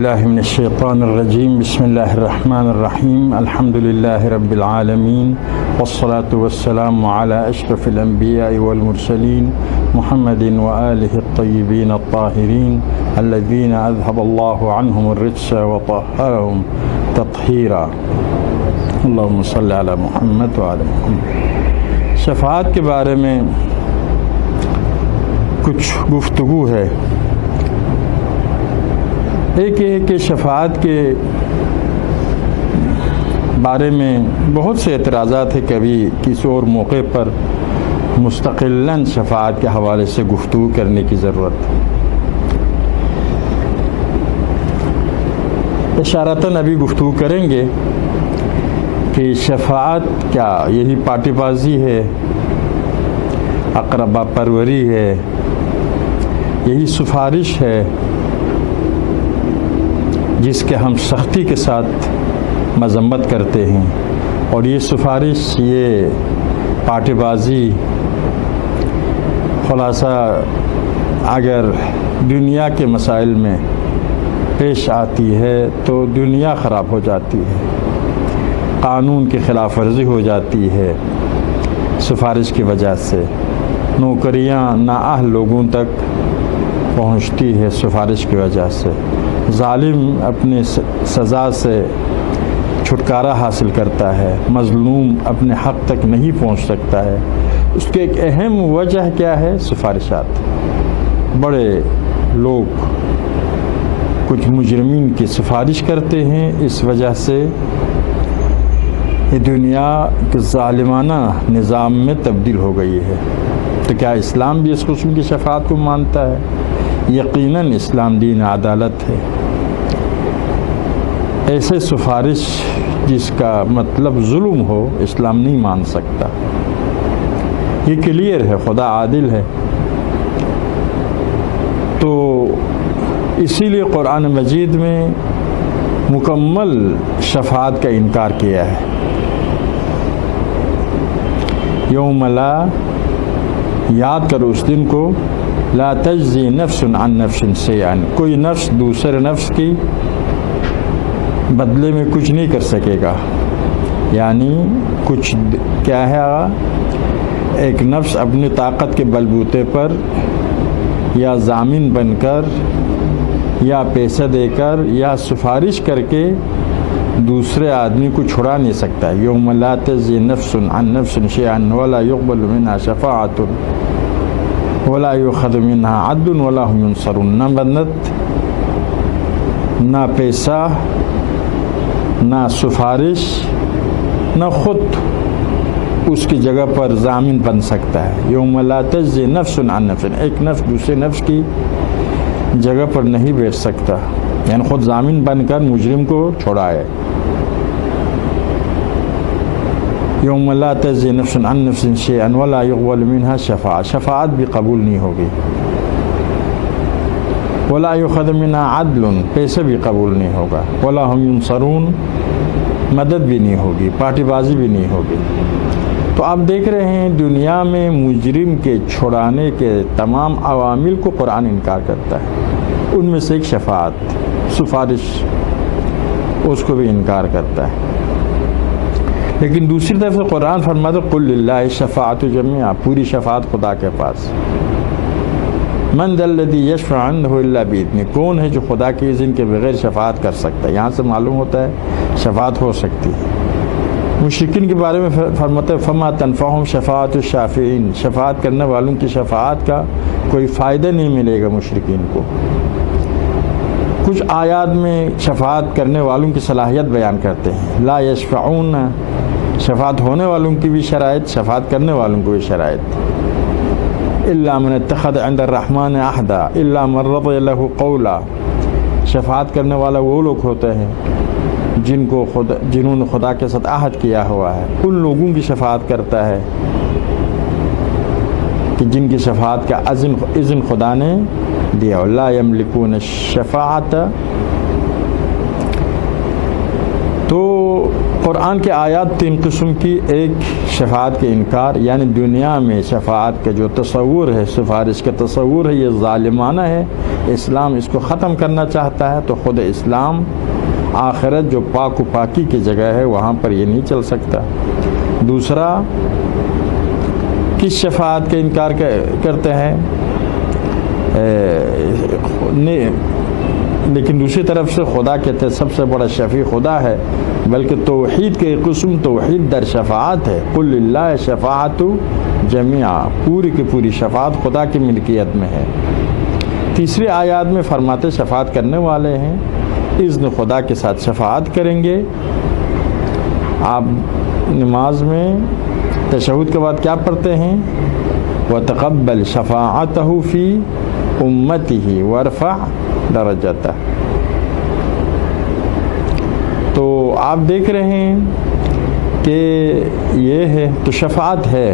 اللہ من الشیطان الرجیم بسم اللہ الرحمن الرحیم الحمد للہ رب العالمین والصلاة والسلام علی اشرف الانبیاء والمرسلین محمد وآلہ الطیبین الطاہرین الذین اذهب اللہ عنہم الرجس وطہرہم تطہیرا اللہم صلی علی محمد وعلی محمد۔ شفاعت کے بارے میں کچھ گفتگو ہے۔ ایک یہ کہ شفاعت کے بارے میں بہت سے اعتراضات ہیں، کبھی کسی اور موقع پر مستقلاً شفاعت کے حوالے سے گفتگو کرنے کی ضرورت ہے۔ اشارتاً ابھی گفتگو کریں گے کہ شفاعت کیا یہی پارٹی بازی ہے، اقربا پروری ہے، یہی سفارش ہے جس کے ہم سختی کے ساتھ مذمت کرتے ہیں، اور یہ سفارش، یہ پارٹی بازی خلاصہ اگر دنیا کے مسائل میں پیش آتی ہے تو دنیا خراب ہو جاتی ہے، قانون کی خلاف ورزی ہو جاتی ہے۔ سفارش کی وجہ سے نوکریاں نااہل لوگوں تک پہنچتی ہے، سفارش کی وجہ سے ظالم اپنے سزا سے چھٹکارا حاصل کرتا ہے، مظلوم اپنے حق تک نہیں پہنچ سکتا ہے۔ اس کی ایک اہم وجہ کیا ہے؟ سفارشات۔ بڑے لوگ کچھ مجرمین کی سفارش کرتے ہیں، اس وجہ سے یہ دنیا کے ظالمانہ نظام میں تبدیل ہو گئی ہے۔ تو کیا اسلام بھی اس قسم کی شفاعت کو مانتا ہے؟ یقیناً اسلام دین عدالت ہے۔ ایسے سفارش جس کا مطلب ظلم ہو، اسلام نہیں مان سکتا۔ یہ کلیئر ہے، خدا عادل ہے۔ تو اسی لیے قرآن مجید میں مکمل شفاعت کا انکار کیا ہے۔ یوم لا، یاد کرو اس دن کو، لا تجزی نفس عن نفس شیئا، کوئی نفس دوسرے نفس کی بدلے میں کچھ نہیں کر سکے گا۔ یعنی کچھ کیا ہے آگا؟ ایک نفس اپنی طاقت کے بلبوتے پر یا ضامن بن کر یا پیسہ دے کر یا سفارش کر کے دوسرے آدمی کو چھڑا نہیں سکتا۔ یوم لا تجزی نفس عن نفس شیئا ولا يقبل منها شفاعۃ ولا یؤخذ منها عدل ولا هم ينصرون۔ نہ مدد، نہ پیسہ، نہ سفارش، نہ خود اس کی جگہ پر ضامن بن سکتا ہے۔ یوم لا تجزی نفس عن نفس، ایک نفس دوسرے نفس کی جگہ پر نہیں بیٹھ سکتا، یعنی خود ضامن بن کر مجرم کو چھڑائے۔ یوم لا تجزی نفس عن نفس شیئا ولا يقبل منها شفاعۃ، شفاعت بھی قبول نہیں ہوگی۔ ولا يؤخذ منها عدل، پیسہ بھی قبول نہیں ہوگا۔ ولا هم ينصرون، مدد بھی نہیں ہوگی، پارٹی بازی بھی نہیں ہوگی۔ تو آپ دیکھ رہے ہیں دنیا میں مجرم کے چھڑانے کے تمام عوامل کو قرآن انکار کرتا ہے۔ ان میں سے ایک شفاعت، سفارش، اس کو بھی انکار کرتا ہے۔ لیکن دوسری طرف سے قرآن فرماتا ہے قل للہ الشفاعۃ جمیعا، پوری شفاعت خدا کے پاس۔ من ذا الذی یشفع عنہ الا باذنہ، کون ہے جو خدا کے اذن کے بغیر شفاعت کر سکتا ہے؟ یہاں سے معلوم ہوتا ہے شفاعت ہو سکتی ہے۔ مشرکین کے بارے میں فرماتا ہے فما تنفعہم شفاعۃ الشافعین، شفاعت کرنے والوں کی شفاعت کا کوئی فائدہ نہیں ملے گا مشرکین کو۔ کچھ آیات میں شفاعت کرنے والوں کی صلاحیت بیان کرتے ہیں، لا یشفعون، شفاعت ہونے والوں کی بھی شرائط، شفاعت کرنے والوں کو بھی شرائط۔ الا من اتخذ عند الرحمن عہدا الا من رضی له قولا، شفاعت کرنے والا وہ لوگ ہوتے ہیں جنہوں نے خدا کے ساتھ عہد کیا ہوا ہے، ان لوگوں کی شفاعت کرتا ہے کہ جن کی شفاعت کا اذن خدا نے دیا۔ لا یملکون الشفاعت، تو قرآن کے آیات 3 قسم کی، ایک شفاعت کے انکار، یعنی دنیا میں شفاعت کا جو تصور ہے، سفارش کا تصور ہے، یہ ظالمانہ ہے، اسلام اس کو ختم کرنا چاہتا ہے، تو خود اسلام آخرت جو پاک و پاکی کی جگہ ہے وہاں پر یہ نہیں چل سکتا۔ دوسرا، کس شفاعت کا انکار کرتے ہیں، لیکن دوسری طرف سے خدا کہتے ہیں سب سے بڑا شفیع خدا ہے، بلکہ توحید کے قسم توحید در شفاعت ہے، قل للہ شفاعت جمیعا، پوری کی پوری شفاعت خدا کی ملکیت میں ہے۔ تیسری آیات میں فرماتے شفاعت کرنے والے ہیں اذن خدا کے ساتھ شفاعت کریں گے۔ آپ نماز میں تشہد کے بعد کیا پڑھتے ہیں، وَتَقَبَّلْ شَفَاعَتَهُ فِي أُمَّتِهِ وَارْفَعْ دَرَجَتَهُ۔ تو آپ دیکھ رہے ہیں کہ یہ ہے، تو شفاعت ہے۔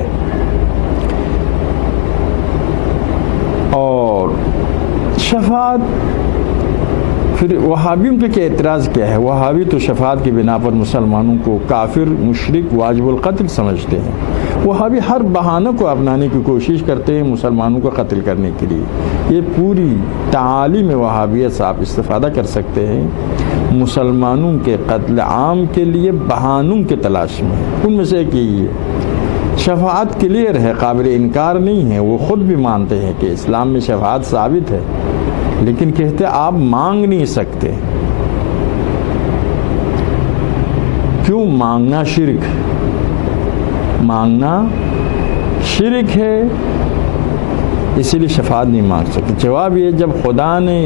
اور شفاعت پھر وہابیوں کے اعتراض کیا ہے، وہابی تو شفاعت کی بنا پر مسلمانوں کو کافر، مشرک، واجب القتل سمجھتے ہیں۔ وہابی ہر بہانہ کو اپنانے کی کوشش کرتے ہیں مسلمانوں کو قتل کرنے کے لیے۔ یہ پوری تعالیم وہابیت سے آپ استفادہ کر سکتے ہیں، مسلمانوں کے قتل عام کے لیے بہانوں کے تلاش میں۔ ان میں سے ایک یہی ہے، شفاعت کلیئر ہے، قابل انکار نہیں ہے، وہ خود بھی مانتے ہیں کہ اسلام میں شفاعت ثابت ہے، لیکن کہتے آپ مانگ نہیں سکتے۔ کیوں؟ مانگنا شرک، مانگنا شرک ہے، اسی لیے شفاعت نہیں مانگ سکتے۔ جواب یہ، جب خدا نے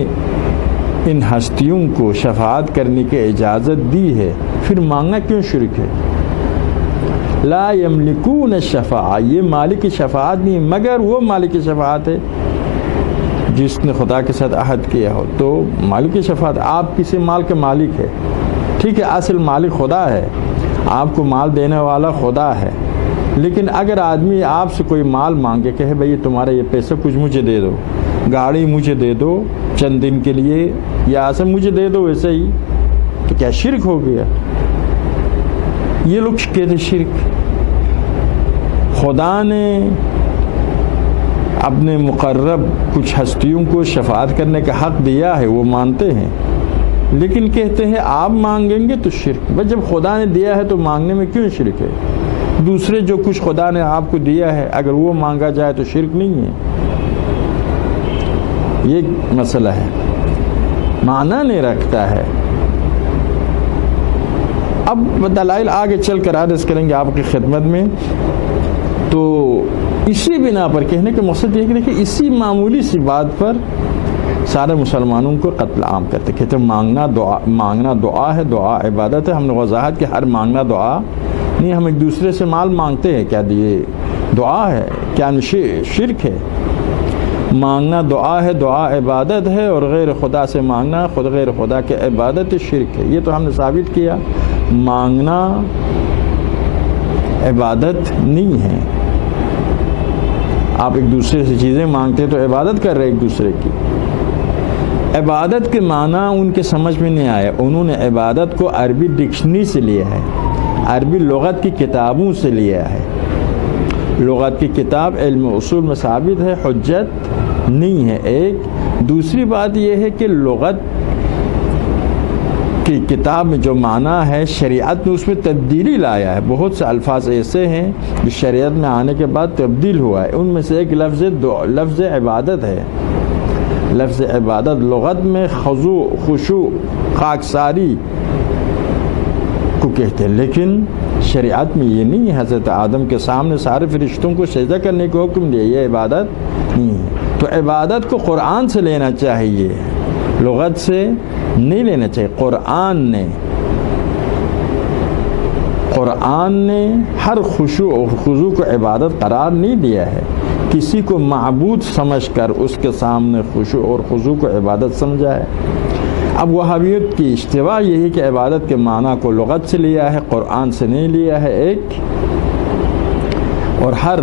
ان ہستیوں کو شفاعت کرنے کی اجازت دی ہے، پھر مانگنا کیوں شرک ہے؟ لا یملکون الشفاعہ، یہ مالک شفاعت نہیں، مگر وہ مالک شفاعت ہے جس نے خدا کے ساتھ عہد کیا ہو۔ تو مالک شفاعت، آپ کسی مال کے مالک ہے، ٹھیک ہے، اصل مالک خدا ہے، آپ کو مال دینے والا خدا ہے، لیکن اگر آدمی آپ سے کوئی مال مانگے، کہے بھئی تمہارا یہ پیسہ کچھ مجھے دے دو، گاڑی مجھے دے دو چند دن کے لیے، یا ایسے مجھے دے دو ویسے ہی، تو کیا شرک ہو گیا؟ یہ لوگ کہتے شرک۔ خدا نے اپنے مقرب کچھ ہستیوں کو شفاعت کرنے کا حق دیا ہے، وہ مانتے ہیں، لیکن کہتے ہیں آپ مانگیں گے تو شرک۔ بس جب خدا نے دیا ہے تو مانگنے میں کیوں شرک ہے؟ دوسرے جو کچھ خدا نے آپ کو دیا ہے اگر وہ مانگا جائے تو شرک نہیں ہے۔ یہ مسئلہ ہے، معنی نہیں رکھتا ہے۔ اب دلائل آگے چل کر عرض کریں گے آپ کی خدمت میں۔ تو اسی بنا پر کہنے کا مقصد یہ ہے کہ اسی معمولی سی بات پر سارے مسلمانوں کو قتل عام کرتے، کہتے ہیں مانگنا دعا ہے، دعا عبادت ہے۔ ہم نے وضاحت کہ ہر مانگنا دعا نہیں، ہم ایک دوسرے سے مال مانگتے ہیں، کیا یہ دعا ہے؟ کیا شرک ہے؟ مانگنا دعا ہے، دعا عبادت ہے، اور غیر خدا سے مانگنا خود غیر خدا کے عبادت شرک ہے۔ یہ تو ہم نے ثابت کیا، مانگنا عبادت نہیں ہے۔ آپ ایک دوسرے سے چیزیں مانگتے تو عبادت کر رہے ایک دوسرے کی۔ عبادت کے معنی ان کے سمجھ میں نہیں آیا، انہوں نے عبادت کو عربی ڈکشنری سے لیا ہے، عربی لغت کی کتابوں سے لیا ہے۔ لغت کی کتاب علم اصول میں ثابت ہے، حجت نہیں ہے۔ ایک دوسری بات یہ ہے کہ لغت کی کتاب میں جو معنی ہے شریعت میں اس میں تبدیلی لایا ہے۔ بہت سے الفاظ ایسے ہیں جو شریعت میں آنے کے بعد تبدیل ہوا ہے، ان میں سے ایک لفظ عبادت ہے۔ لفظ عبادت لغت میں خشوع خاکساری کو کہتے ہیں، لیکن شریعت میں یہ نہیں ہے۔ حضرت آدم کے سامنے سارے فرشتوں کو سجدہ کرنے کا حکم دیا، یہ عبادت نہیں ہے۔ تو عبادت کو قرآن سے لینا چاہیے، لغت سے نہیں لینا چاہیے۔ قرآن نے ہر خشوع و خضوع کو عبادت قرار نہیں دیا ہے۔ کسی کو معبود سمجھ کر اس کے سامنے خشوع اور خضوع کو عبادت سمجھا ہے۔ اب وہابیت کی اشتباہ یہی کہ عبادت کے معنی کو لغت سے لیا ہے، قرآن سے نہیں لیا ہے ایک، اور ہر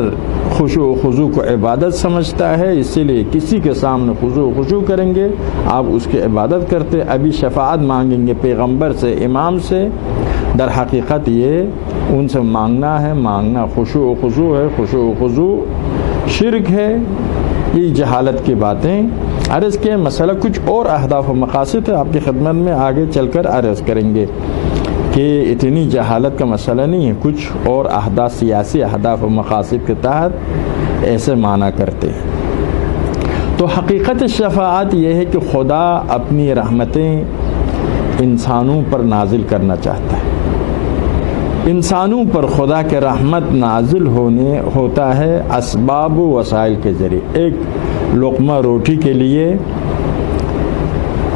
خشوع و خضوع کو عبادت سمجھتا ہے، اسی لیے کسی کے سامنے خضوع و خضوع کریں گے آپ اس کی عبادت کرتے، ابھی شفاعت مانگیں گے پیغمبر سے، امام سے، در حقیقت یہ ان سے مانگنا ہے، مانگنا خشوع و خضوع ہے، خشوع و خضوع شرک ہے، یہ جہالت کی باتیں عرض کے مسئلہ کچھ اور اہداف و مقاصد ہے، آپ کی خدمت میں آگے چل کر عرض کریں گے کہ اتنی جہالت کا مسئلہ نہیں ہے، کچھ اور اہداف، سیاسی اہداف و مقاصد کے تحت ایسے معنی کرتے ہیں۔ تو حقیقت شفاعت یہ ہے کہ خدا اپنی رحمتیں انسانوں پر نازل کرنا چاہتا ہے، انسانوں پر خدا کے رحمت نازل ہوتا ہے اسباب و وسائل کے ذریعے۔ ایک لقمہ روٹی کے لیے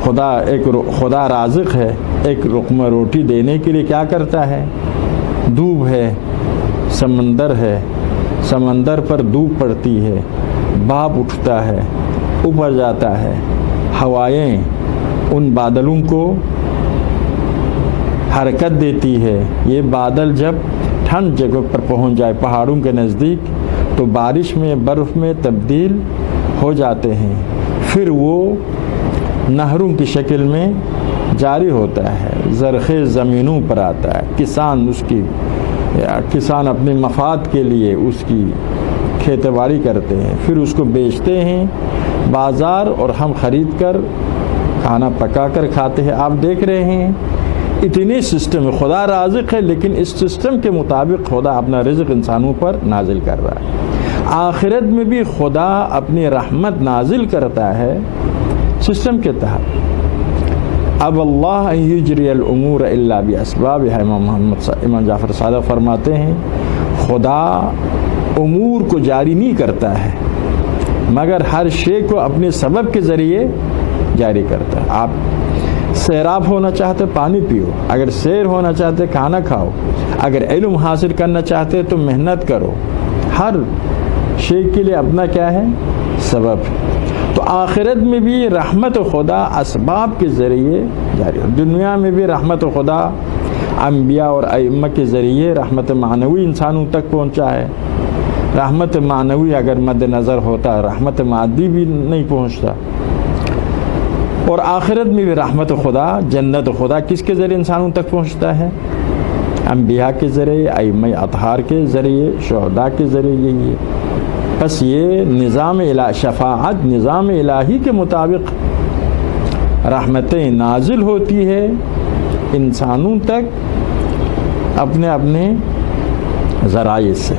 خدا رازق ہے، ایک لقمہ روٹی دینے کے لیے کیا کرتا ہے؟ دھوپ ہے، سمندر ہے، سمندر پر دھوپ پڑتی ہے، بھاپ اٹھتا ہے، اوپر جاتا ہے، ہوائیں ان بادلوں کو حرکت دیتی ہے، یہ بادل جب ٹھنڈ جگہ پر پہنچ جائے پہاڑوں کے نزدیک تو بارش میں، برف میں تبدیل ہو جاتے ہیں، پھر وہ نہروں کی شکل میں جاری ہوتا ہے، زرخیز زمینوں پر آتا ہے، کسان اپنے مفاد کے لیے اس کی کھیتی باڑی کرتے ہیں، پھر اس کو بیچتے ہیں بازار اور ہم خرید کر کھانا پکا کر کھاتے ہیں۔ آپ دیکھ رہے ہیں اتنی سسٹم ہے، خدا رازق ہے لیکن اس سسٹم کے مطابق خدا اپنا رزق انسانوں پر نازل کر رہا ہے۔ آخرت میں بھی خدا اپنی رحمت نازل کرتا ہے سسٹم کے تحت۔ اب اللہ ان یجری الامور الا باسبابها، امام جعفر صادق فرماتے ہیں خدا امور کو جاری نہیں کرتا ہے مگر ہر شے کو اپنے سبب کے ذریعے جاری کرتا ہے۔ آپ سیراب ہونا چاہتے پانی پیو، اگر سیر ہونا چاہتے کھانا کھاؤ، اگر علم حاصل کرنا چاہتے تو محنت کرو، ہر شے کے لیے اپنا کیا ہے؟ سبب۔ تو آخرت میں بھی رحمت خدا اسباب کے ذریعے جاری ہے، دنیا میں بھی رحمت خدا انبیاء اور ائمہ کے ذریعے رحمت معنوی انسانوں تک پہنچا ہے۔ رحمت معنوی اگر مد نظر ہوتا رحمت مادی بھی نہیں پہنچتا۔ اور آخرت میں بھی رحمت خدا، جنت خدا کس کے ذریعے انسانوں تک پہنچتا ہے؟ انبیاء کے ذریعے، ائمہ اطہار کے ذریعے، شہداء کے ذریعے یہی ہے۔ بس یہ نظام شفاعت نظام الہی کے مطابق رحمتیں نازل ہوتی ہے انسانوں تک اپنے اپنے ذرائع سے۔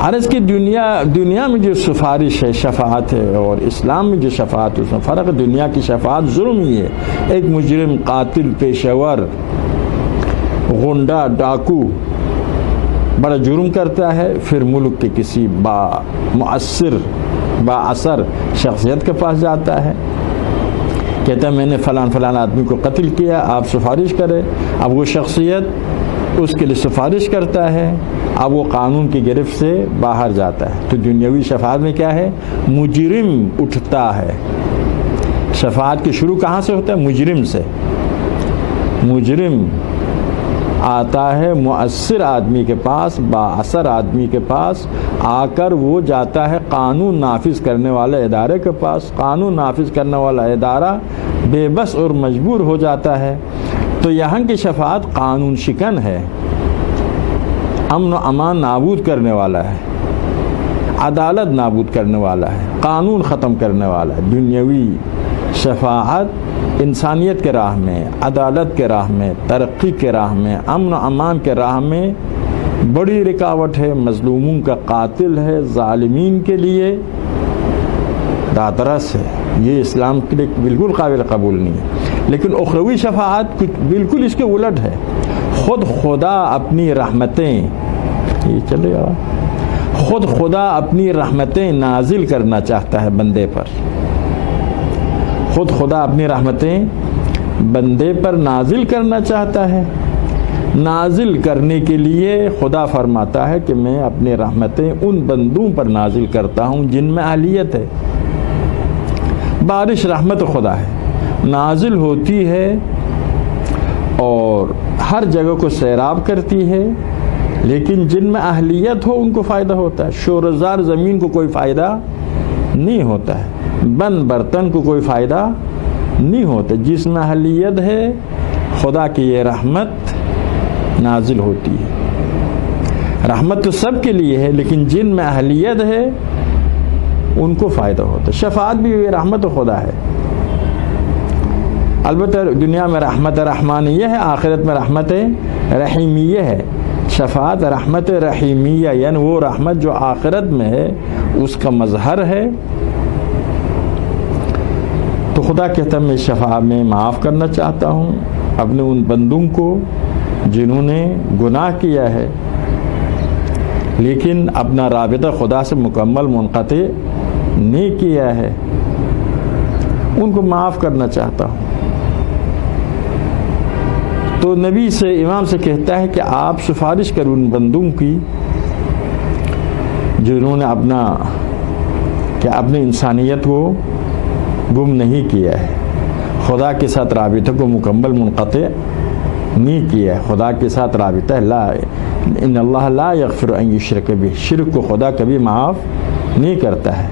عرض کی دنیا میں جو سفارش ہے شفاعت ہے اور اسلام میں جو شفاعت ہے اس میں فرق ہے۔ دنیا کی شفاعت ظلم ہی ہے، ایک مجرم، قاتل، پیشہ ور، غنڈہ، ڈاکو بڑا جرم کرتا ہے، پھر ملک کے کسی با اثر شخصیت کے پاس جاتا ہے، کہتا ہے میں نے فلان آدمی کو قتل کیا، آپ سفارش کریں۔ اب وہ شخصیت اس کے لیے سفارش کرتا ہے، اب وہ قانون کی گرفت سے باہر جاتا ہے۔ تو دنیاوی شفاعت میں کیا ہے؟ مجرم اٹھتا ہے۔ شفاعت کی شروع کہاں سے ہوتا ہے؟ مجرم سے۔ مجرم آتا ہے مؤثر آدمی کے پاس، با اثر آدمی کے پاس، آ کر وہ جاتا ہے قانون نافذ کرنے والے ادارے کے پاس۔ قانون نافذ کرنے والا ادارہ بے بس اور مجبور ہو جاتا ہے۔ تو یہاں کی شفاعت قانون شکن ہے، امن و امان نابود کرنے والا ہے، عدالت نابود کرنے والا ہے، قانون ختم کرنے والا ہے۔ دنیاوی شفاعت انسانیت کے راہ میں، عدالت کے راہ میں، ترقی کے راہ میں، امن و امان کے راہ میں بڑی رکاوٹ ہے، مظلوموں کا قاتل ہے، ظالمین کے لیے دادرس ہے۔ یہ اسلام کے لیے بالکل قابل قبول نہیں ہے۔ لیکن اخروی شفاعت کچھ بالکل اس کے الٹ ہے۔ خود خدا اپنی رحمتیں، یہ چلے گا، خود خدا اپنی رحمتیں نازل کرنا چاہتا ہے بندے پر۔ خود خدا اپنی رحمتیں بندے پر نازل کرنا چاہتا ہے۔ نازل کرنے کے لیے خدا فرماتا ہے کہ میں اپنی رحمتیں ان بندوں پر نازل کرتا ہوں جن میں اہلیت ہے۔ بارش رحمت خدا ہے، نازل ہوتی ہے اور ہر جگہ کو سیراب کرتی ہے، لیکن جن میں اہلیت ہو ان کو فائدہ ہوتا ہے. شورزار زمین کو کوئی فائدہ نہیں ہوتا ہے, بند برتن کو کوئی فائدہ نہیں ہوتا. جس میں اہلیت ہے خدا کی یہ رحمت نازل ہوتی ہے. رحمت تو سب کے لیے ہے, لیکن جن میں اہلیت ہے ان کو فائدہ ہوتا ہے. شفاعت بھی یہ رحمت خدا ہے. البتہ دنیا میں رحمت رحمانیہ ہے, آخرت میں رحمت رحیمیہ ہے. شفاعت رحمت رحیمیہ یعنی وہ رحمت جو آخرت میں ہے اس کا مظہر ہے. تو خدا کہتا ہے میں شفاعت میں معاف کرنا چاہتا ہوں اپنے ان بندوں کو جنہوں نے گناہ کیا ہے لیکن اپنا رابطہ خدا سے مکمل منقطع نہیں کیا ہے, ان کو معاف کرنا چاہتا ہوں. تو نبی سے امام سے کہتا ہے کہ آپ سفارش کریں ان بندوں کی جنہوں نے اپنی انسانیت کو گم نہیں کیا ہے, خدا کے ساتھ رابطہ کو مکمل منقطع نہیں کیا ہے. خدا کے ساتھ رابطہ ان اللہ لا یغفر ان یشرک بہ, شرک کو خدا کبھی معاف نہیں کرتا ہے.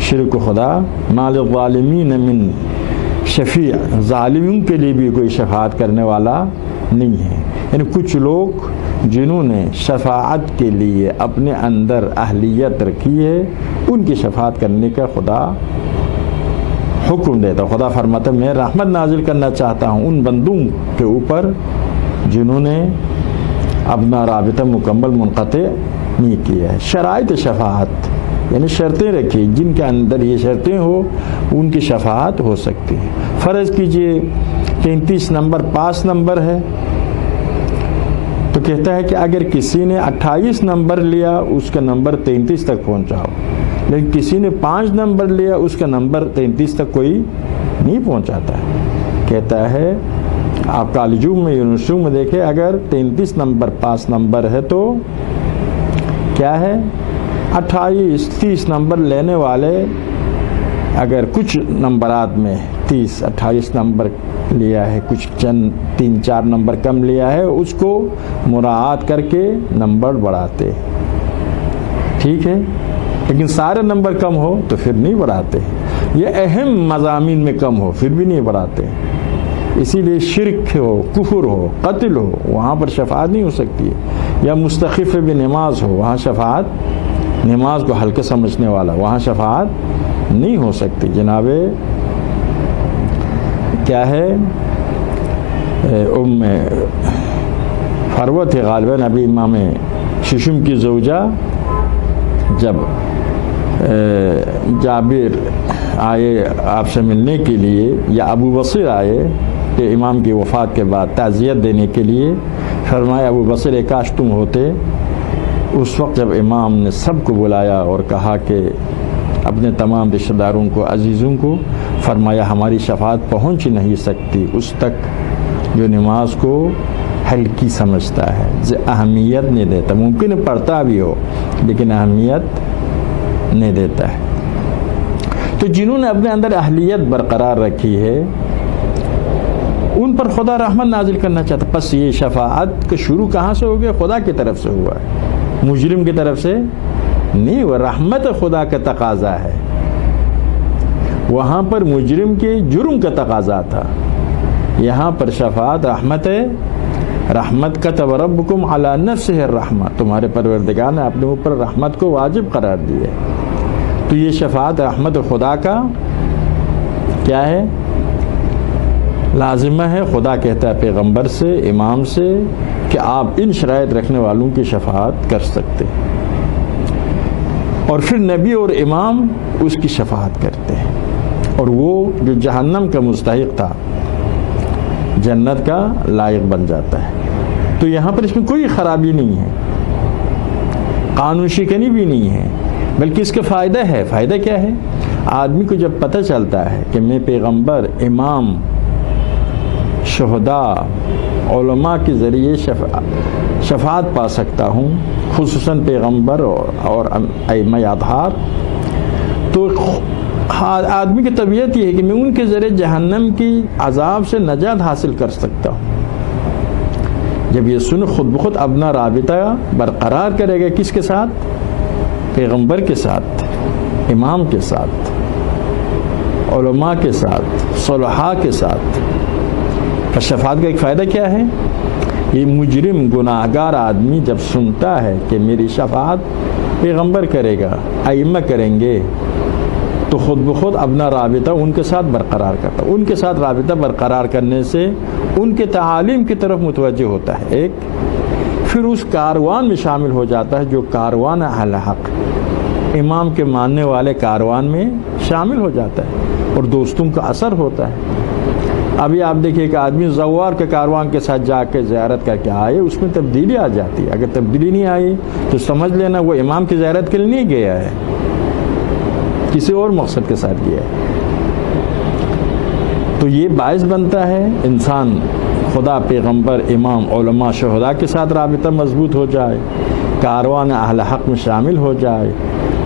شرک کو خدا ما للظالمین من شفیع, ظالموں کے لیے بھی کوئی شفاعت کرنے والا نہیں ہے. یعنی کچھ لوگ جنہوں نے شفاعت کے لیے اپنے اندر اہلیت رکھی ہے ان کی شفاعت کرنے کا خدا حکم دیتا. خدا فرماتا ہے میں رحمت نازل کرنا چاہتا ہوں ان بندوں کے اوپر جنہوں نے اپنا رابطہ مکمل منقطع نہیں کیا ہے. شرائط شفاعت یعنی شرطیں رکھی, جن کے اندر یہ شرطیں ہو ان کی شفاعت ہو سکتی ہے. فرض کیجئے 33 نمبر 5 نمبر ہے تو کہتا ہے کہ اگر کسی نے 28 نمبر لیا اس کا نمبر 33 تک پہنچاؤ, لیکن کسی نے 5 نمبر لیا اس کا نمبر 33 تک کوئی نہیں پہنچاتا ہے. کہتا ہے آپ کالجوں میں یونیورسٹیوں میں دیکھیں اگر 33 نمبر 5 نمبر ہے تو کیا ہے 28-30 نمبر لینے والے اگر کچھ نمبرات میں 30-28 نمبر لیا ہے, کچھ چند 3-4 نمبر کم لیا ہے, اس کو مراعات کر کے نمبر بڑھاتے. ٹھیک ہے, لیکن سارے نمبر کم ہو تو پھر نہیں بڑھاتے. یہ اہم مضامین میں کم ہو پھر بھی نہیں بڑھاتے. اسی لیے شرک ہو, کفر ہو, قتل ہو وہاں پر شفاعت نہیں ہو سکتی ہے. یا مستخف بھی نماز ہو وہاں شفاعت, نماز کو ہلکے سمجھنے والا وہاں شفاعت نہیں ہو سکتی. جناب کیا ہے ام فروت غالباً ابھی امام ششم کی زوجہ جب جابر آئے آپ سے ملنے کے لیے یا ابو بصیر آئے کہ امام کی وفات کے بعد تعزیت دینے کے لیے, فرمایا ابو بصیر کاش تم ہوتے اس وقت جب امام نے سب کو بلایا اور کہا کہ اپنے تمام رشتہ داروں کو عزیزوں کو, فرمایا ہماری شفاعت پہنچ نہیں سکتی اس تک جو نماز کو ہلکی سمجھتا ہے, اہمیت نہیں دیتا. ممکن ہے پڑھتا بھی ہو لیکن اہمیت نہیں دیتا ہے. تو جنہوں نے اپنے اندر اہلیت برقرار رکھی ہے ان پر خدا رحمت نازل کرنا چاہتا. پس یہ شفاعت کا شروع کہاں سے ہو گیا؟ خدا کی طرف سے ہوا ہے, مجرم کی طرف سے نہیں ہوا. رحمت خدا کا تقاضا ہے, وہاں پر مجرم کے جرم کا تقاضا تھا. یہاں پر شفاعت رحمت ہے. رحمت کتب ربکم علی نفسہ الرحمہ, تمہارے پروردگار نے اپنے اوپر رحمت کو واجب قرار دی ہے. تو یہ شفاعت رحمت خدا کا کیا ہے؟ لازمہ ہے. خدا کہتا ہے پیغمبر سے, امام سے کہ آپ ان شرائط رکھنے والوں کی شفاعت کر سکتے, اور پھر نبی اور امام اس کی شفاعت کرتے ہیں, اور وہ جو جہنم کا مستحق تھا جنت کا لائق بن جاتا ہے. تو یہاں پر اس میں کوئی خرابی نہیں ہے, قانون شکنی بھی نہیں ہے, بلکہ اس کا فائدہ ہے. فائدہ کیا ہے؟ آدمی کو جب پتہ چلتا ہے کہ میں پیغمبر, امام, شہداء, علماء کے ذریعے شفاعت پا سکتا ہوں, خصوصاً پیغمبر اور ائمہ اطہار, تو آدمی کی طبیعت یہ ہے کہ میں ان کے ذریعے جہنم کی عذاب سے نجات حاصل کر سکتا ہوں. جب یہ سن خود بخود اپنا رابطہ برقرار کرے گا کس کے ساتھ؟ پیغمبر کے ساتھ، امام کے ساتھ، علماء کے ساتھ، صلحاء کے ساتھ۔ شفاعت کا ایک فائدہ کیا ہے؟ یہ مجرم گناہگار آدمی جب سنتا ہے کہ میری شفاعت پیغمبر کرے گا، ائمہ کریں گے، تو خود بخود اپنا رابطہ ان کے ساتھ برقرار کرتا ہے۔ ان کے ساتھ رابطہ برقرار کرنے سے ان کے تعالیم کی طرف متوجہ ہوتا ہے، ایک پھر اس کاروان میں شامل ہو جاتا ہے جو کاروان اہل حق، امام کے ماننے والے کاروان میں شامل ہو جاتا ہے اور دوستوں کا اثر ہوتا ہے۔ ابھی آپ دیکھیے کہ آدمی زوار کے کاروان کے ساتھ جا کے زیارت کر کے آئے، اس میں تبدیلی آ جاتی ہے۔ اگر تبدیلی نہیں آئی تو سمجھ لینا وہ امام کی زیارت کے لیے نہیں گیا ہے، کسی اور مقصد کے ساتھ گیا ہے۔ تو یہ باعث بنتا ہے انسان خدا، پیغمبر، امام، علماء، شہداء کے ساتھ رابطہ مضبوط ہو جائے، کاروان اہل حق میں شامل ہو جائے۔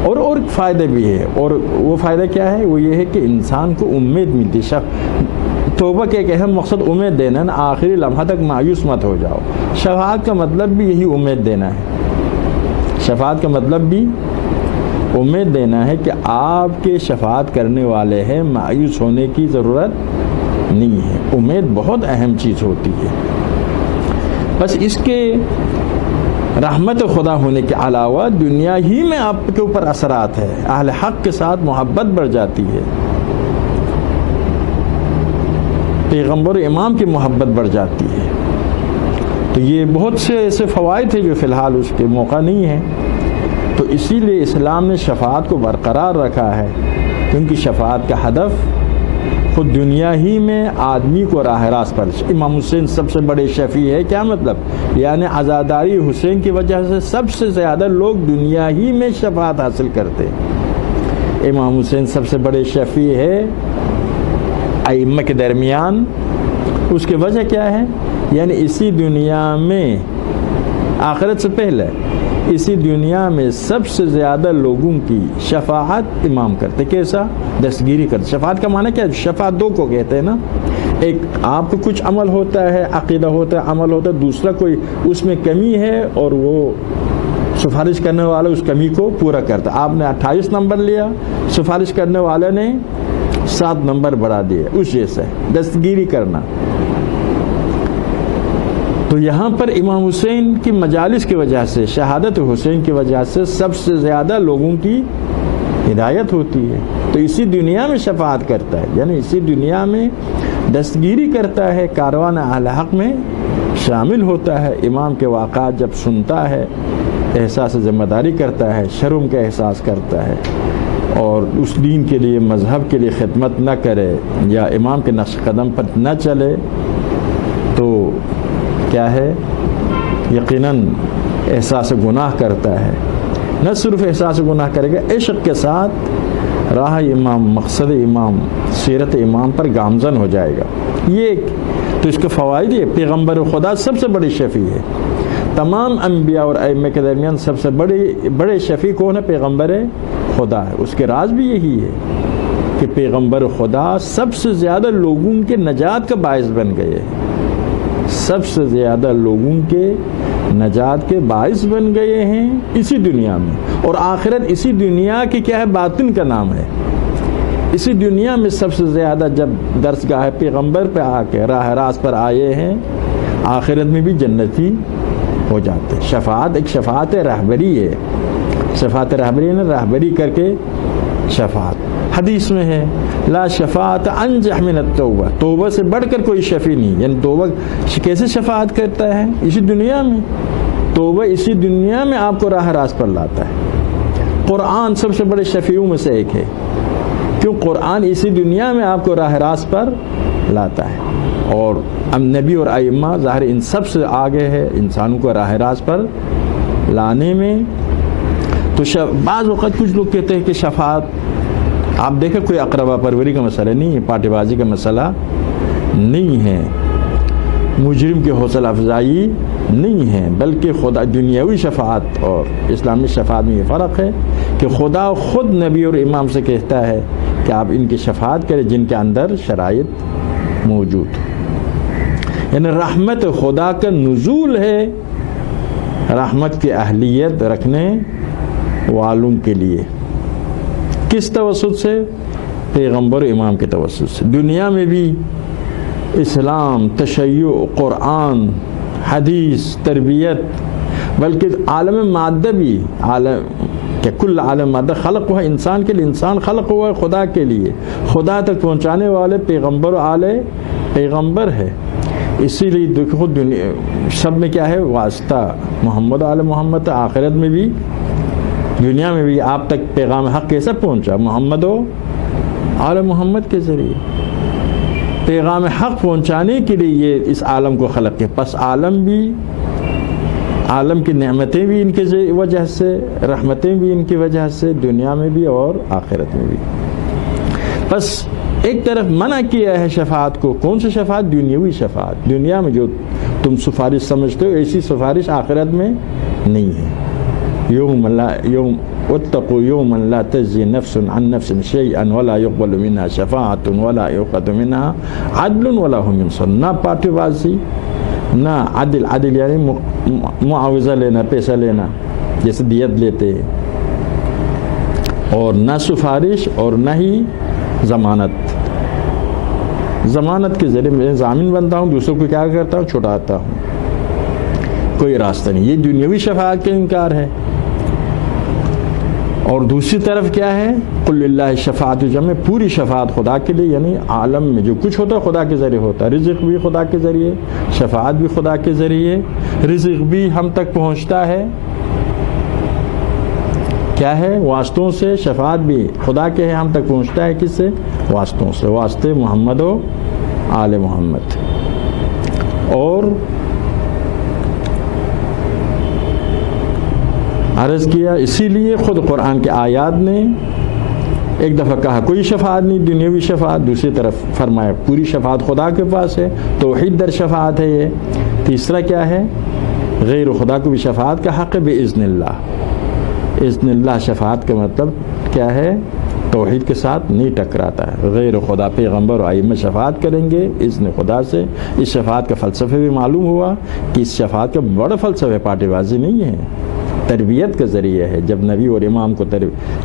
اور فائدے بھی ہے، اور وہ فائدہ کیا ہے؟ وہ یہ ہے کہ انسان کو امید ملتی۔ توبہ کے ایک اہم مقصد امید دینا نا، آخری لمحہ تک مایوس مت ہو جاؤ۔ شفاعت کا مطلب بھی یہی امید دینا ہے۔ شفاعت کا مطلب بھی امید دینا ہے کہ آپ کے شفاعت کرنے والے ہیں، مایوس ہونے کی ضرورت نہیں ہے۔ امید بہت اہم چیز ہوتی ہے۔ بس اس کے رحمت خدا ہونے کے علاوہ دنیا ہی میں آپ کے اوپر اثرات ہے، اہل حق کے ساتھ محبت بڑھ جاتی ہے، پیغمبر و امام کی محبت بڑھ جاتی ہے۔ تو یہ بہت سے ایسے فوائد ہیں جو فی الحال اس کے موقع نہیں ہے۔ تو اسی لیے اسلام نے شفاعت کو برقرار رکھا ہے، کیونکہ شفاعت کا ہدف خود دنیا ہی میں آدمی کو راہ راست پر۔ امام حسین سب سے بڑے شفیع ہے، کیا مطلب؟ یعنی عزاداری حسین کی وجہ سے سب سے زیادہ لوگ دنیا ہی میں شفاعت حاصل کرتے۔ امام حسین سب سے بڑے شفیع ہے ائمہ کے درمیان۔ اس کی وجہ کیا ہے؟ یعنی اسی دنیا میں، آخرت سے پہلے اسی دنیا میں سب سے زیادہ لوگوں کی شفاعت امام کرتے۔ کیسا؟ دستگیری کرتے۔ شفاعت کا معنی کیا ہے؟ شفاعت دو کو کہتے ہیں نا، ایک آپ کو کچھ عمل ہوتا ہے، عقیدہ ہوتا ہے، عمل ہوتا ہے، دوسرا کوئی اس میں کمی ہے اور وہ سفارش کرنے والا اس کمی کو پورا کرتا ہے۔ آپ نے 28 نمبر لیا، سفارش کرنے والے نے 7 نمبر بڑھا دیے، اس جیسے دستگیری کرنا۔ تو یہاں پر امام حسین کی مجالس کی وجہ سے، شہادت حسین کی وجہ سے سب سے زیادہ لوگوں کی ہدایت ہوتی ہے۔ تو اسی دنیا میں شفاعت کرتا ہے، یعنی اسی دنیا میں دستگیری کرتا ہے، کاروان اہل حق میں شامل ہوتا ہے۔ امام کے واقعات جب سنتا ہے، احساس ذمہ داری کرتا ہے، شرم کا احساس کرتا ہے، اور اس دین کے لیے، مذہب کے لیے خدمت نہ کرے یا امام کے نقش قدم پر نہ چلے، تو کیا ہے؟ یقیناً احساس گناہ کرتا ہے۔ نہ صرف احساس گناہ کرے گا، عشق کے ساتھ راہ امام، مقصد امام، سیرت امام پر گامزن ہو جائے گا۔ یہ تو اس کے فوائد ہے۔ پیغمبر خدا سب سے بڑی شفیع ہے۔ تمام انبیاء اور ائمہ کے درمیان سب سے بڑے شفیع کون ہے؟ پیغمبر خدا ہے۔ اس کے راز بھی یہی ہے کہ پیغمبر خدا سب سے زیادہ لوگوں کے نجات کا باعث بن گئے ہیں، سب سے زیادہ لوگوں کے نجات کے باعث بن گئے ہیں اسی دنیا میں، اور آخرت اسی دنیا کی کیا ہے؟ باطن کا نام ہے۔ اسی دنیا میں سب سے زیادہ جب درسگاہ پیغمبر پہ آ کے راہ راست پر آئے ہیں، آخرت میں بھی جنتی ہو جاتے۔ شفاعت ایک شفاعت رہبری ہے، شفاعت رہبری نے رہبری کر کے شفاعت۔ حدیث میں ہے لا شفاعت انجح من التوبہ، توبہ سے بڑھ کر کوئی شفیع نہیں۔ یعنی توبہ کیسے شفاعت کرتا ہے؟ اسی دنیا میں، توبہ اسی دنیا میں آپ کو راہ راست پر لاتا ہے۔ قرآن سب سے بڑے شفیعوں میں سے ایک ہے، کیوں؟ قرآن اسی دنیا میں آپ کو راہ راست پر لاتا ہے، اور نبی اور ائمہ ظاہر ان سب سے آگے ہے انسانوں کو راہ راست پر لانے میں۔ تو بعض وقت کچھ لوگ کہتے ہیں کہ شفاعت، آپ دیکھیں کوئی اقربا پروری کا مسئلہ نہیں ہے، پارٹی بازی کا مسئلہ نہیں ہے، مجرم کی حوصلہ افزائی نہیں ہے، بلکہ خدا دنیاوی شفاعت اور اسلامی شفاعت میں یہ فرق ہے کہ خدا خود نبی اور امام سے کہتا ہے کہ آپ ان کی شفاعت کریں جن کے اندر شرائط موجود۔ یعنی رحمت خدا کا نزول ہے رحمت کی اہلیت رکھنے والوں کے لیے. کس توسط سے؟ پیغمبر امام کے توسط سے. دنیا میں بھی اسلام، تشیع، قرآن، حدیث، تربیت، بلکہ عالم مادہ بھی، عالم کہ کل عالم مادہ خلق ہوا انسان کے لیے، انسان خلق ہوا ہے خدا کے لیے. خدا تک پہنچانے والے پیغمبر آل پیغمبر ہے. اسی لیے دیکھو دنیا سب میں کیا ہے؟ واسطہ محمد آل محمد. آخرت میں بھی دنیا میں بھی آپ تک پیغام حق کیسے پہنچا؟ محمد و آل محمد کے ذریعے. پیغام حق پہنچانے کے لیے یہ اس عالم کو خلق کیا. پس عالم بھی، عالم کی نعمتیں بھی ان کی وجہ سے، رحمتیں بھی ان کی وجہ سے، دنیا میں بھی اور آخرت میں بھی. بس ایک طرف منع کیا ہے شفاعت کو. کون سی شفاعت؟ دنیاوی شفاعت. دنیا میں جو تم سفارش سمجھتے ہو ایسی سفارش آخرت میں نہیں ہے. اتقوا یوما لا تجزی نفس عن نفس شیئا ولا يقبل منها شفاعت ولا يؤخذ منها عدل ولا هم ينصرون. نہ پارٹی بازی، نہ عدل. عدل یعنی معاوضہ لینا، پیسہ لینا جیسے دیت لیتے، اور نہ سفارش اور نہ ہی ضمانت. ضمانت کے ذریعے میں ضامن بنتا ہوں، دوسروں کو کیا کرتا ہوں؟ چھٹاتا ہوں. کوئی راستہ نہیں. یہ دنیاوی شفاعت کا انکار ہے. اور دوسری طرف کیا ہے؟ قل للہ شفاعت جمع، پوری شفاعت خدا کے لیے. یعنی عالم میں جو کچھ ہوتا ہے خدا کے ذریعے ہوتا ہے. رزق بھی خدا کے ذریعے، شفاعت بھی خدا کے ذریعے. رزق بھی ہم تک پہنچتا ہے کیا ہے؟ واسطوں سے. شفاعت بھی خدا کے ہے، ہم تک پہنچتا ہے کس سے؟ واسطوں سے. واسطے محمد و آل محمد. اور عرض کیا اسی لیے خود قرآن کے آیات نے ایک دفعہ کہا کوئی شفاعت نہیں دنیاوی شفاعت، دوسری طرف فرمایا پوری شفاعت خدا کے پاس ہے. توحید در شفاعت ہے یہ. تیسرا کیا ہے؟ غیر خدا کو بھی شفاعت کا حق ہے باذن اللہ. اذن اللہ شفاعت کا مطلب کیا ہے؟ توحید کے ساتھ نہیں ٹکراتا ہے. غیر خدا پیغمبر و ائمہ شفاعت کریں گے اذن خدا سے. اس شفاعت کا فلسفہ بھی معلوم ہوا کہ اس شفاعت کا بڑا فلسفہ پارٹی بازی نہیں ہے، تربیت کا ذریعہ ہے. جب نبی اور امام کو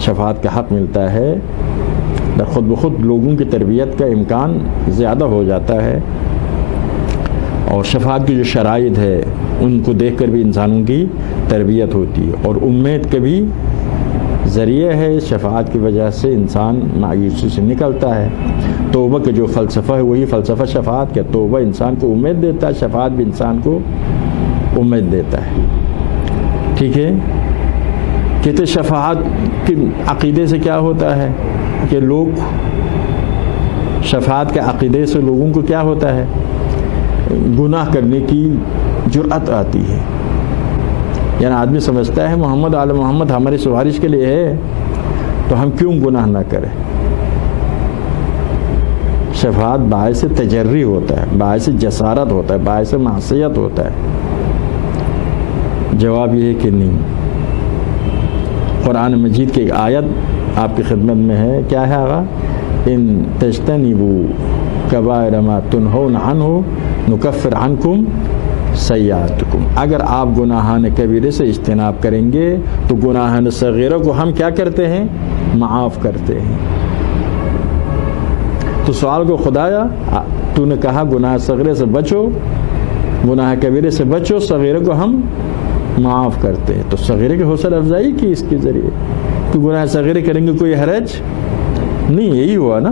شفاعت کا حق ملتا ہے خود بخود لوگوں کی تربیت کا امکان زیادہ ہو جاتا ہے. اور شفاعت کی جو شرائط ہے ان کو دیکھ کر بھی انسانوں کی تربیت ہوتی ہے. اور امید کا بھی ذریعہ ہے. شفاعت کی وجہ سے انسان مایوسی سے نکلتا ہے. توبہ کا جو فلسفہ ہے وہی فلسفہ شفاعت کا. توبہ انسان کو امید دیتا ہے، شفاعت بھی انسان کو امید دیتا ہے. ٹھیک ہے. کہتے شفاعت کے عقیدے سے کیا ہوتا ہے کہ لوگ شفاعت کے عقیدے سے لوگوں کو کیا ہوتا ہے؟ گناہ کرنے کی جرأت آتی ہے. یعنی آدمی سمجھتا ہے محمد آل محمد ہماری سفارش کے لیے ہے تو ہم کیوں گناہ نہ کریں. شفاعت باعث تجری ہوتا ہے، باعث جسارت ہوتا ہے، باعث معصیت ہوتا ہے. جواب یہ ہے کہ نہیں. قرآن مجید کی ایک آیت آپ کی خدمت میں ہے. کیا ہے آغا؟ ان تجتنبوا کبائر ما تنہون عنہ نکفر عنکم سیئاتکم. اگر آپ گناہان کبیرے سے اجتناب کریں گے تو گناہان صغیرہ کو ہم کیا کرتے ہیں؟ معاف کرتے ہیں. تو سوال کو خدایا تو نے کہا گناہ صغیرے سے بچو، گناہ کبیرے سے بچو، صغیرہ کو ہم معاف کرتے ہیں. تو صغیرے کی حوصلہ افزائی کی اس کے ذریعے کہ گناہ صغیرے کریں گے کوئی حرج نہیں. یہی ہوا نا.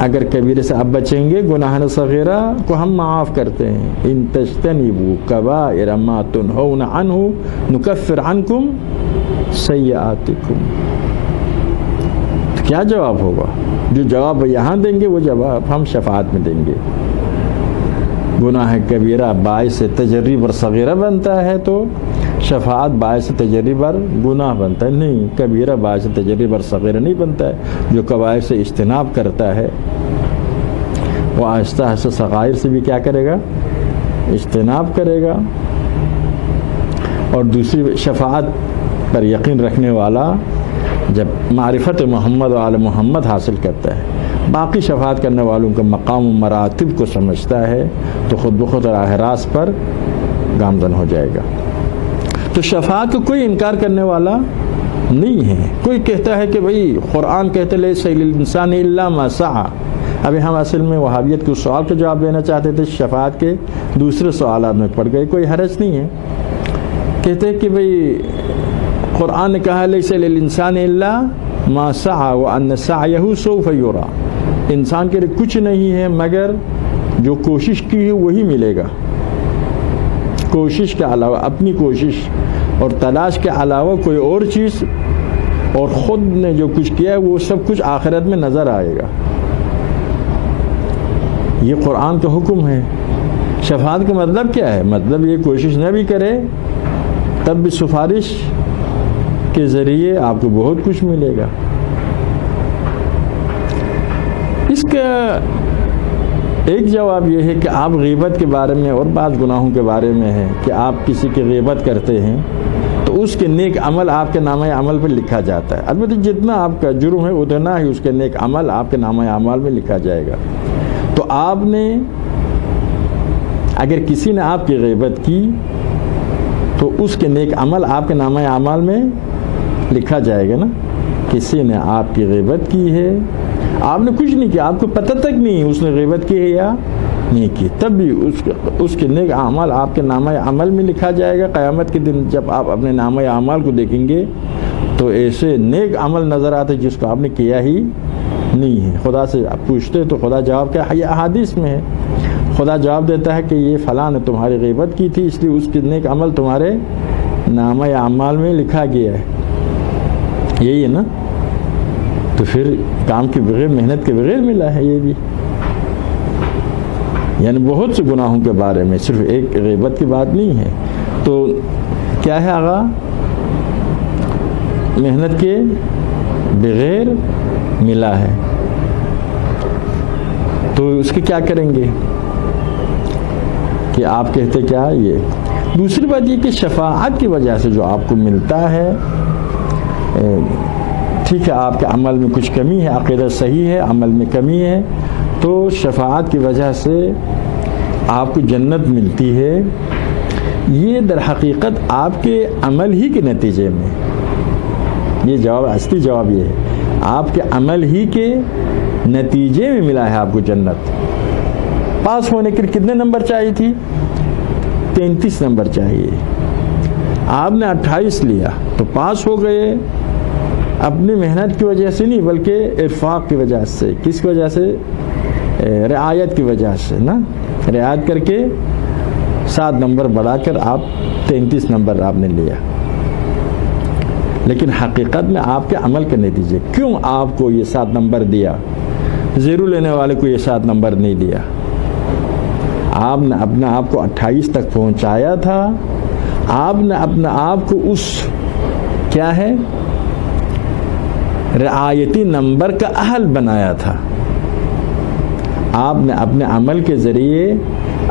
اگر کبیرے سے اب بچیں گے گناہ صغیرہ کو ہم معاف کرتے ہیں. ان تجتنبوا کبائر ما تنہون عنہ نکفر عنکم سیئاتکم. تو کیا جواب ہوگا؟ جو جواب یہاں دیں گے وہ جواب ہم شفاعت میں دیں گے. گناہ کبیرہ باعث تجری بر صغیرہ بنتا ہے تو شفاعت باعث تجری بر گناہ بنتا ہے. نہیں، کبیرہ باعث تجری بر صغیرہ نہیں بنتا ہے. جو کبائر سے اجتناب کرتا ہے وہ آہستہ آہستہ صغائر سے بھی کیا کرے گا؟ اجتناب کرے گا. اور دوسری شفاعت پر یقین رکھنے والا جب معرفت محمد و آل محمد حاصل کرتا ہے باقی شفاعت کرنے والوں کے مقام و مراتب کو سمجھتا ہے تو خود بخود راہ راست پر گامزن ہو جائے گا۔ تو شفاعت کو کوئی انکار کرنے والا نہیں ہے۔ کوئی کہتا ہے کہ بھئی قرآن کہتے لیس للانسان الا ما سعی۔ ابھی ہم اصل میں وہابیت کے سوال کا جواب دینا چاہتے تھے، شفاعت کے دوسرے سوالات میں پڑ گئے، کوئی حرج نہیں ہے۔ کہتے ہیں کہ بھئی قرآن نے کہا لیس للانسان الا ما سعی وان سعیہ سوف یری، انسان کے لیے کچھ نہیں ہے مگر جو کوشش کی ہے وہی ملے گا۔ کوشش کے علاوہ، اپنی کوشش اور تلاش کے علاوہ کوئی اور چیز اور خود نے جو کچھ کیا ہے وہ سب کچھ آخرت میں نظر آئے گا۔ یہ قرآن کا حکم ہے۔ شفاعت کا مطلب کیا ہے؟ مطلب یہ کوشش نہ بھی کرے تب بھی سفارش کے ذریعے آپ کو بہت کچھ ملے گا۔ اس کا ایک جواب یہ ہے کہ آپ غیبت کے بارے میں اور بعض گناہوں کے بارے میں ہے کہ آپ کسی کی غیبت کرتے ہیں تو اس کے نیک عمل آپ کے نامہ عمل پر لکھا جاتا ہے۔ البتہ جتنا آپ کا جرم ہے اتنا ہی اس کے نیک عمل آپ کے نامہ اعمال میں لکھا جائے گا۔ تو آپ نے اگر کسی نے آپ کی غیبت کی تو اس کے نیک عمل آپ کے نامہ اعمال میں لکھا جائے گا نا۔ کسی نے آپ کی غیبت کی ہے، آپ نے کچھ نہیں کیا، آپ کو پتہ تک نہیں اس نے غیبت کی ہے یا نہیں کی، تب بھی اس کے نیک اعمال آپ کے نامہ عمل میں لکھا جائے گا۔ قیامت کے دن جب آپ اپنے نامہ اعمال کو دیکھیں گے تو ایسے نیک عمل نظر آتے جس کو آپ نے کیا ہی نہیں ہے۔ خدا سے آپ پوچھتے تو خدا جواب کیا ہے؟ یہ احادیث میں ہے، خدا جواب دیتا ہے کہ یہ فلاں نے تمہاری غیبت کی تھی اس لیے اس کے نیک عمل تمہارے نامہ اعمال میں لکھا گیا ہے۔ یہی ہے نا؟ تو پھر کام کے بغیر، محنت کے بغیر ملا ہے یہ بھی۔ یعنی بہت سے گناہوں کے بارے میں، صرف ایک غیبت کی بات نہیں ہے۔ تو کیا ہے آغا؟ محنت کے بغیر ملا ہے، تو اس کے کیا کریں گے کہ آپ کہتے کیا یہ؟ دوسری بات یہ کہ شفاعت کی وجہ سے جو آپ کو ملتا ہے، ٹھیک ہے آپ کے عمل میں کچھ کمی ہے، عقیدہ صحیح ہے، عمل میں کمی ہے، تو شفاعت کی وجہ سے آپ کو جنت ملتی ہے۔ یہ در حقیقت آپ کے عمل ہی کے نتیجے میں، یہ جواب، اصلی جواب یہ ہے، آپ کے عمل ہی کے نتیجے میں ملا ہے آپ کو جنت۔ پاس ہونے کے لیے کتنے نمبر چاہیے تھی؟ 33 نمبر چاہیے، آپ نے 28 لیا تو پاس ہو گئے، اپنی محنت کی وجہ سے نہیں بلکہ ارفاق کی وجہ سے۔ کس کی وجہ سے؟ رعایت کی وجہ سے نا، رعایت کر کے 7 نمبر بڑھا کر آپ 33 نمبر آپ نے لیا۔ لیکن حقیقت میں آپ کے عمل کے نتیجے، کیوں آپ کو یہ 7 نمبر دیا؟ زیرو لینے والے کو یہ 7 نمبر نہیں دیا۔ آپ نے اپنے آپ کو 28 تک پہنچایا تھا، آپ نے اپنے آپ کو اس کیا ہے رعایتی نمبر کا اہل بنایا تھا۔ آپ نے اپنے عمل کے ذریعے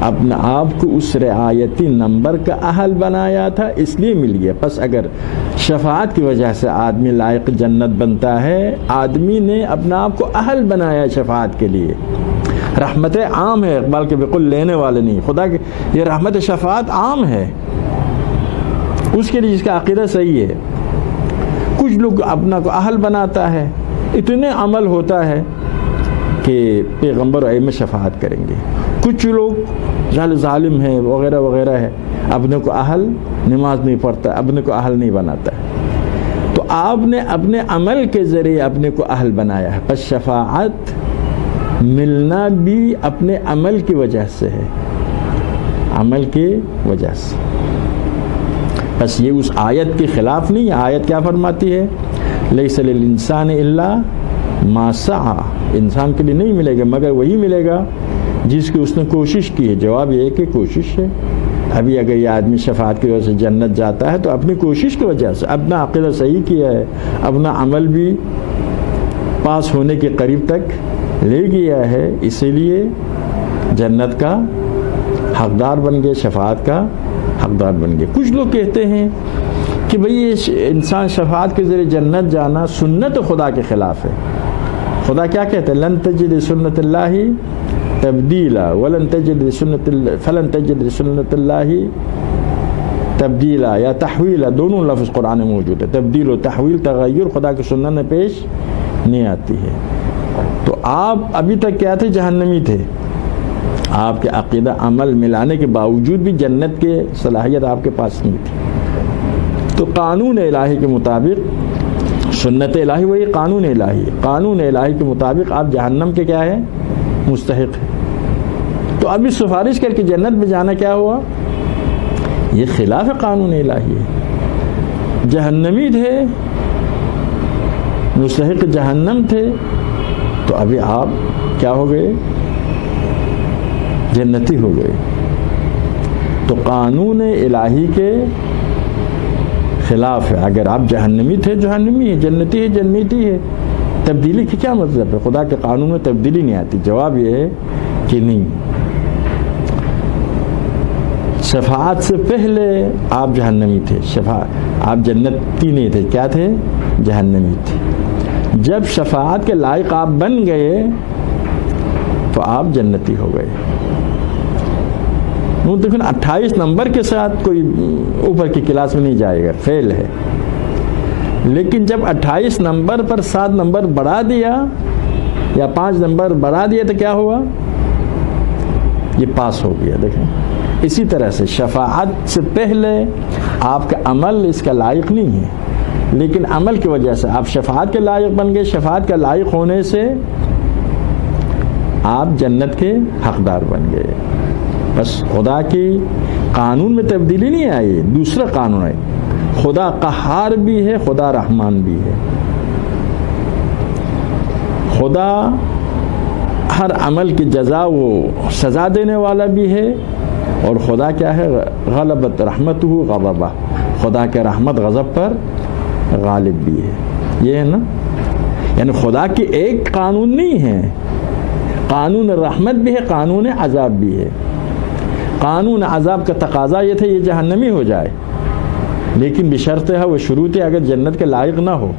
اپنے آپ کو اس رعایتی نمبر کا اہل بنایا تھا، اس لیے مل گیا۔ پس اگر شفاعت کی وجہ سے آدمی لائق جنت بنتا ہے، آدمی نے اپنے آپ کو اہل بنایا شفاعت کے لیے۔ رحمت عام ہے، اقبال کے بالکل لینے والے نہیں، خدا کے یہ رحمت شفاعت عام ہے اس کے لیے جس کا عقیدہ صحیح ہے۔ کچھ لوگ اپنا کو اہل بناتا ہے، اتنے عمل ہوتا ہے کہ پیغمبر ائمہ شفاعت کریں گے۔ کچھ لوگ ظالم ہیں وغیرہ وغیرہ ہے، اپنے کو اہل، نماز نہیں پڑھتا، اپنے کو اہل نہیں بناتا ہے۔ تو آپ نے اپنے عمل کے ذریعے اپنے کو اہل بنایا ہے، پس شفاعت ملنا بھی اپنے عمل کی وجہ سے ہے، عمل کی وجہ سے۔ بس یہ اس آیت کے خلاف نہیں ہے۔ آیت کیا فرماتی ہے؟ لیس للانسان الا ما سعی، انسان کے لیے نہیں ملے گا مگر وہی ملے گا جس کی اس نے کوشش کی ہے۔ جواب یہ ہے کہ کوشش ہے۔ ابھی اگر یہ آدمی شفاعت کی وجہ سے جنت جاتا ہے تو اپنی کوشش کی وجہ سے، اپنا عقیدہ صحیح کیا ہے، اپنا عمل بھی پاس ہونے کے قریب تک لے گیا ہے، اسی لیے جنت کا حقدار بن گئے، شفاعت کا حقدار بن گئے۔ کچھ لوگ کہتے ہیں کہ بھئی انسان شفاعت کے ذریعے جنت جانا سنت خدا کے خلاف ہے، خدا کیا کہتے ہیں؟ لن تجد سنت اللہ تبدیلا ولن تجد فلن تجد سنت اللہ تبدیلا یا تحویلا، دونوں لفظ قرآن میں موجود ہے۔ تبدیل و تحویل، تغیر خدا کی سنت میں پیش نہیں آتی ہے۔ تو آپ ابھی تک کیا تھے؟ جہنمی تھے۔ آپ کے عقیدہ عمل ملانے کے باوجود بھی جنت کے صلاحیت آپ کے پاس نہیں تھی۔ تو قانون الہی کے مطابق، سنت الہی وہی قانون الہی، قانون الہی کے مطابق آپ جہنم کے کیا ہے؟ مستحق ہے۔ تو ابھی سفارش کر کے جنت میں جانا کیا ہوا؟ یہ خلاف قانون الہی ہے۔ جہنمی تھے، مستحق جہنم تھے، تو ابھی آپ کیا ہو گئے؟ جنتی ہو گئے۔ تو قانون الہی کے خلاف ہے۔ اگر آپ جہنمی تھے، جہنمی ہے، جنتی ہے، جنتی ہے، تبدیلی کی کیا مطلب ہے؟ خدا کے قانون میں تبدیلی نہیں آتی۔ جواب یہ ہے کہ نہیں۔ شفاعت سے پہلے آپ جہنمی تھے، آپ جنتی نہیں تھے، کیا تھے؟ جہنمی تھے۔ جب شفاعت کے لائق آپ بن گئے تو آپ جنتی ہو گئے۔ وہ دیکھیں 28 نمبر کے ساتھ کوئی اوپر کی کلاس میں نہیں جائے گا، فیل ہے۔ لیکن جب 28 نمبر پر 7 نمبر بڑھا دیا یا 5 نمبر بڑھا دیا تو کیا ہوا؟ یہ پاس ہو گیا۔ دیکھیں اسی طرح سے شفاعت سے پہلے آپ کا عمل اس کا لائق نہیں ہے، لیکن عمل کی وجہ سے آپ شفاعت کے لائق بن گئے۔ شفاعت کا لائق ہونے سے آپ جنت کے حقدار بن گئے۔ بس خدا کی قانون میں تبدیلی نہیں آئی، دوسرا قانون ہے۔ خدا قہار بھی ہے، خدا رحمان بھی ہے۔ خدا ہر عمل کی جزا و سزا دینے والا بھی ہے، اور خدا کیا ہے؟ غلبت رحمتہ غضبہ، خدا کے رحمت غضب پر غالب بھی ہے۔ یہ ہے نا، یعنی خدا کی ایک قانون نہیں ہے، قانون رحمت بھی ہے، قانون عذاب بھی ہے۔ قانون عذاب کا تقاضا یہ تھا یہ جہنمی ہو جائے، لیکن بشرط ہے وہ شروط ہے اگر جنت کے لائق نہ ہو،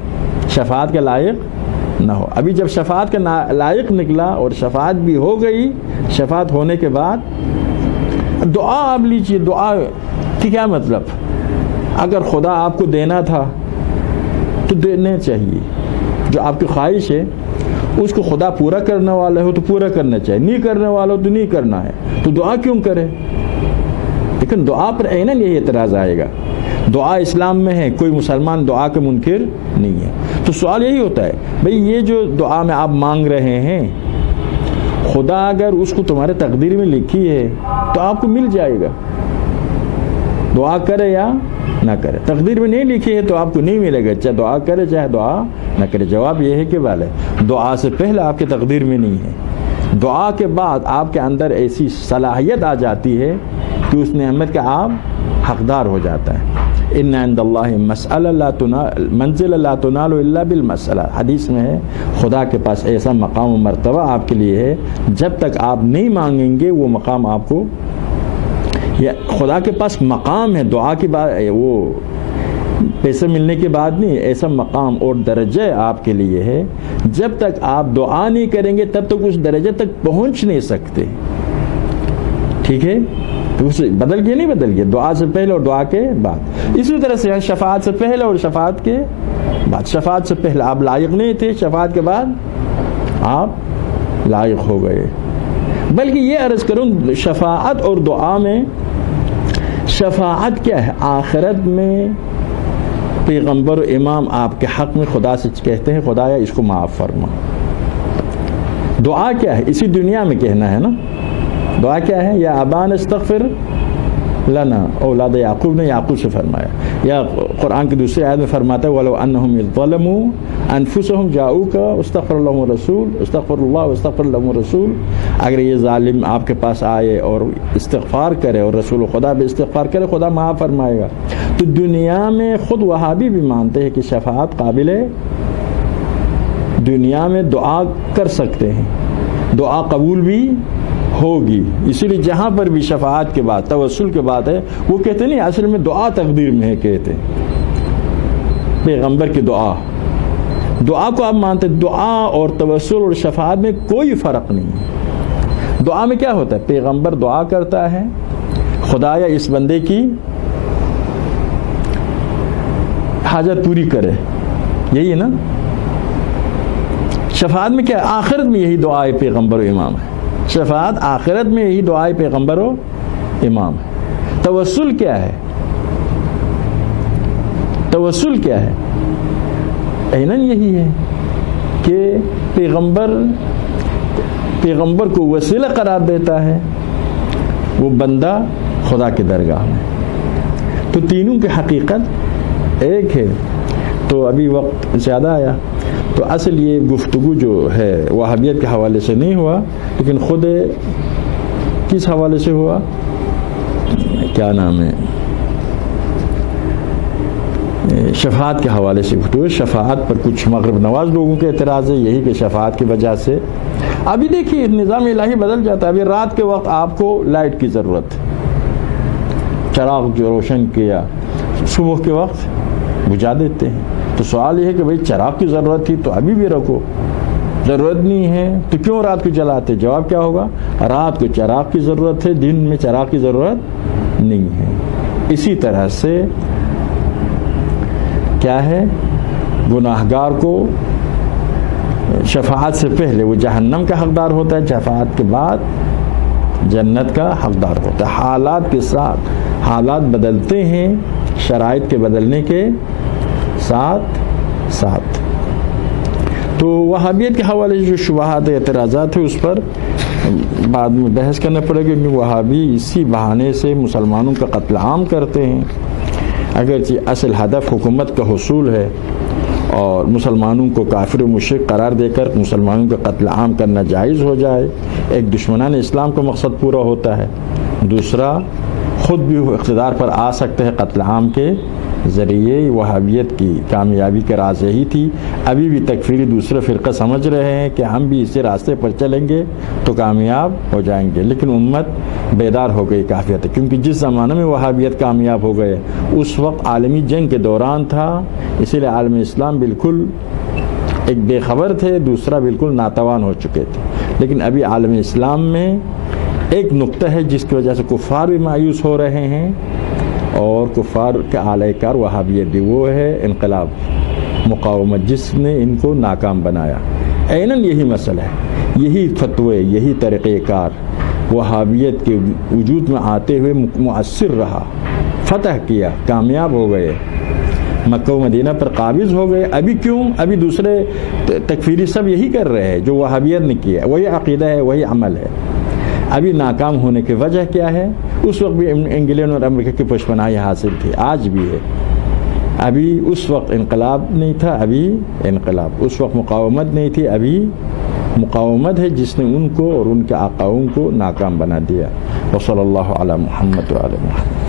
شفاعت کے لائق نہ ہو۔ ابھی جب شفاعت کا لائق نکلا اور شفاعت بھی ہو گئی، شفاعت ہونے کے بعد دعا آپ لیجئے۔ دعا کی کیا مطلب؟ اگر خدا آپ کو دینا تھا تو دینا چاہیے، جو آپ کی خواہش ہے اس کو خدا پورا کرنے والا ہو تو پورا کرنا چاہیے، نہیں کرنے والا ہو تو نہیں کرنا ہے، تو دعا کیوں کرے؟ لیکن دعا پر عیناً یہی اعتراض آئے گا۔ دعا اسلام میں ہے، کوئی مسلمان دعا کے منکر نہیں ہے۔ تو سوال یہی ہوتا ہے بھئی یہ جو دعا میں آپ مانگ رہے ہیں، خدا اگر اس کو تمہارے تقدیر میں لکھی ہے تو آپ کو مل جائے گا، دعا کرے یا نہ کرے۔ تقدیر میں نہیں لکھی ہے تو آپ کو نہیں ملے گا، چاہے دعا کرے چاہے دعا نہ کرے۔ جواب یہ ہے کہ والے دعا سے پہلے آپ کے تقدیر میں نہیں ہے، دعا کے بعد آپ کے اندر ایسی صلاحیت آ جاتی ہے کہ اس نعمت کا آپ حقدار ہو جاتا ہے۔ ان عند اللہ منزل لا تنال الا بالمسئلہ، حدیث میں ہے خدا کے پاس ایسا مقام و مرتبہ آپ کے لیے ہے جب تک آپ نہیں مانگیں گے وہ مقام آپ کو، یا خدا کے پاس مقام ہے دعا کی بات، وہ پیسے ملنے کے بعد نہیں، ایسا مقام اور درجہ آپ کے لیے ہے جب تک آپ دعا نہیں کریں گے تب تک اس درجے تک پہنچ نہیں سکتے۔ ٹھیک ہے، تو اس بدل گیا نہیں بدل گیا، دعا سے پہلے اور دعا کے بعد۔ اسی طرح سے شفاعت سے پہلے اور شفاعت کے بعد۔ شفاعت سے پہلے آپ لائق نہیں تھے، شفاعت کے بعد آپ لائق ہو گئے۔ بلکہ یہ عرض کروں شفاعت اور دعا میں شفاعت کیا ہے؟ آخرت میں پیغمبر و امام آپ کے حق میں خدا سے کہتے ہیں خدایا اس کو معاف فرما۔ دعا کیا ہے؟ اسی دنیا میں کہنا ہے نا۔ دعا کیا ہے؟ یا ابانا استغفر لنا، اولاد یعقوب نے یعقوب سے فرمایا، یا قرآن کی دوسری آیت میں فرماتا ہے وَلَوْ أَنَّهُمْ إِذْ ظَلَمُوا أَنفُسَهُمْ جَاءُوكَ وَاسْتَغْفَرَ لَهُمُ الرَّسُولُ اسْتَغْفَرُ اللَّهَ وَاسْتَغْفَرَ لَهُمُ الرَّسُولُ، اگر یہ ظالم آپ کے پاس آئے اور استغفار کرے اور رسول خدا بھی استغفار کرے خدا معاف فرمائے گا۔ تو دنیا میں خود وہابی بھی مانتے ہیں کہ شفاعت قابل ہے، دنیا میں دعا کر سکتے ہیں، دعا قبول بھی ہوگی۔ اسی لیے جہاں پر بھی شفاعت کے بعد توسل کے بعد ہے وہ کہتے نہیں اصل میں دعا تقدیر میں ہے، کہتے پیغمبر کی دعا دعا کو آپ مانتے، دعا اور توسل اور شفاعت میں کوئی فرق نہیں ہے۔ دعا میں کیا ہوتا ہے؟ پیغمبر دعا کرتا ہے خدایا اس بندے کی حاجت پوری کرے، یہی ہے نا۔ شفاعت میں کیا ہے؟ آخرت میں یہی دعائے پیغمبر و امام ہے، شفاعت آخرت میں یہی دعائے پیغمبر و امام ہے۔ توسل کیا ہے؟ توسل کیا ہے؟ عیناً یہی ہے کہ پیغمبر کو وسیلہ قرار دیتا ہے وہ بندہ خدا کی درگاہ میں۔ تو تینوں کی حقیقت ایک ہے۔ تو ابھی وقت زیادہ آیا، تو اصل یہ گفتگو جو ہے وہابیت کے حوالے سے نہیں ہوا، لیکن خود کس حوالے سے ہوا، کیا نام ہے، شفاعت کے حوالے سے گفتگو۔ شفاعت پر کچھ مغرب نواز لوگوں کے اعتراض ہے، یہی کہ شفاعت کی وجہ سے ابھی دیکھیے نظام الہی بدل جاتا ہے۔ ابھی رات کے وقت آپ کو لائٹ کی ضرورت، چراغ جو روشن کیا، صبح کے وقت بجھا دیتے ہیں۔ تو سوال یہ ہے کہ بھئی چراغ کی ضرورت تھی تو ابھی بھی رکھو، ضرورت نہیں ہے تو کیوں رات کو جلاتے؟ جواب کیا ہوگا؟ رات کو چراغ کی ضرورت ہے، دن میں چراغ کی ضرورت نہیں ہے۔ اسی طرح سے کیا ہے، گناہگار کو شفاعت سے پہلے وہ جہنم کا حقدار ہوتا ہے، شفاعت کے بعد جنت کا حقدار ہوتا ہے۔ حالات کے ساتھ حالات بدلتے ہیں، شرائط کے بدلنے کے ساتھ ساتھ۔ تو وہابیت کے حوالے سے جو شبہات اعتراضات ہیں اس پر بعد میں بحث کرنا پڑے گا، کیونکہ وہابی اسی بہانے سے مسلمانوں کا قتل عام کرتے ہیں، اگرچہ اصل ہدف حکومت کا حصول ہے اور مسلمانوں کو کافر و مشرک قرار دے کر مسلمانوں کا قتل عام کرنا جائز ہو جائے۔ ایک دشمنان اسلام کا مقصد پورا ہوتا ہے، دوسرا خود بھی اقتدار پر آ سکتے ہیں قتل عام کے ذریعے۔ وہابیت کی کامیابی کا راز یہی تھی۔ ابھی بھی تکفیری دوسرے فرقہ سمجھ رہے ہیں کہ ہم بھی اسی راستے پر چلیں گے تو کامیاب ہو جائیں گے، لیکن امت بیدار ہو گئی کافی حد تک، کیونکہ جس زمانے میں وہابیت کامیاب ہو گئے اس وقت عالمی جنگ کے دوران تھا، اسی لیے عالم اسلام بالکل ایک بے خبر تھے، دوسرا بالکل ناتوان ہو چکے تھے۔ لیکن ابھی عالم اسلام میں ایک نقطہ ہے جس کی وجہ سے کفار بھی مایوس ہو رہے ہیں، اور کفار کے اعلی کار وہابیت بھی، وہ ہے انقلاب، مقاومت، جس نے ان کو ناکام بنایا۔ عیناً یہی مسئلہ ہے، یہی فتوے، یہی طریقہ کار وہابیت کے وجود میں آتے ہوئے مؤثر رہا، فتح کیا، کامیاب ہو گئے، مکہ و مدینہ پر قابض ہو گئے۔ ابھی کیوں؟ ابھی دوسرے تکفیری سب یہی کر رہے ہیں جو وہابیت نے کیا، وہی عقیدہ ہے، وہی عمل ہے۔ ابھی ناکام ہونے کی وجہ کیا ہے؟ اس وقت بھی انگلینڈ اور امریکہ کی پشپناہی حاصل تھی، آج بھی ہے۔ ابھی اس وقت انقلاب نہیں تھا، ابھی انقلاب، اس وقت مقاومت نہیں تھی، ابھی مقاومت ہے، جس نے ان کو اور ان کے آقاؤں کو ناکام بنا دیا۔ وصلی اللہ علی محمد وعلی محمد۔